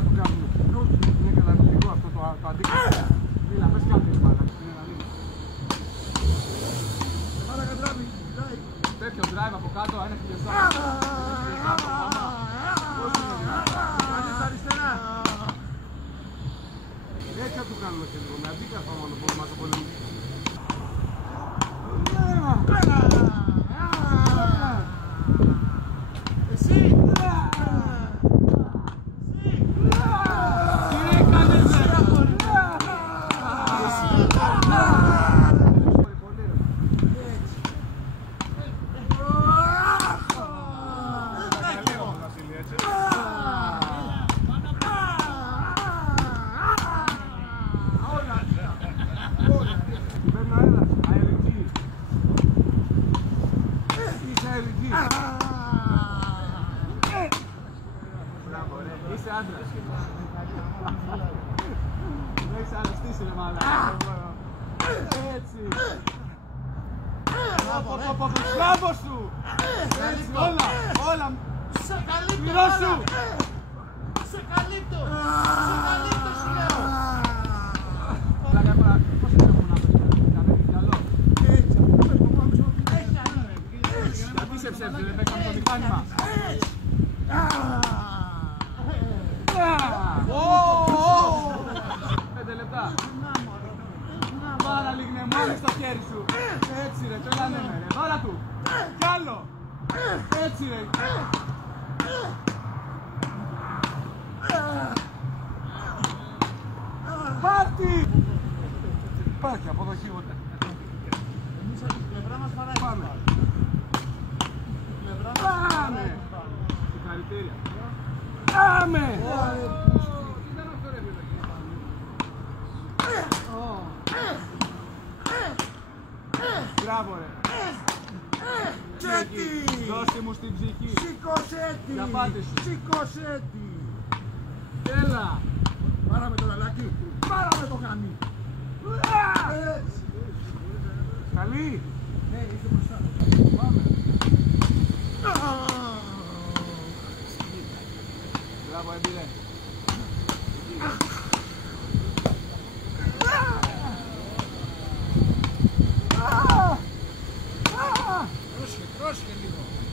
καλά που κάνουμε. Είναι κατανοτικό αυτό το αντίκτυπο. Μίλα, πες κάτι μάλλον. Πάρα κατράβει, drive. Τέτοιο drive από κάτω, ένα χιλιοστά. Κάνεις αριστερά. Έτσι θα του κάνουμε και λίγο, με αντίκαρπα μόνο μπορούμε να το πολεμήσουμε. Εσύ! Είσαι άντρας. Δεν έχεις αρρωστήσει ρε μάλακα. Έτσι. Μπράβο σου. Έτσι όλα. Σε καλύπτω μάλακα. Σε καλύπτω. Σε καλύπτω σου λέω. Πώς έχουμε να πες να παίρνει καλό. Έτσι. Γιατί σε ψεύδι δεν παίξαμε το μηχάνημα. 5 λεπτά. Πάρα λίγνε μόλις στο χέρι σου. Έτσι ρε, το λένε ρε. Δώρα του. Κι άλλο. Έτσι ρε. Πάρτι. Υπάρχει αποδοχή ούτε. Εμείς από την πλευρά μας παράει. Πάμε. Πάμε. Συγχαρητήρια. Πάμε. Μπράβο ρε. Τσέτι! Δώστε μου στην ψυχή. Σήκωσέ τη! Για πάτε σου. Σήκωσέ τη! Έλα. Πάρα με το λαλάκι. Πάρα με το γαμί. Καλή. Ναι, είσαι μπροστά. Πάμε. Μπράβο έμπειρε.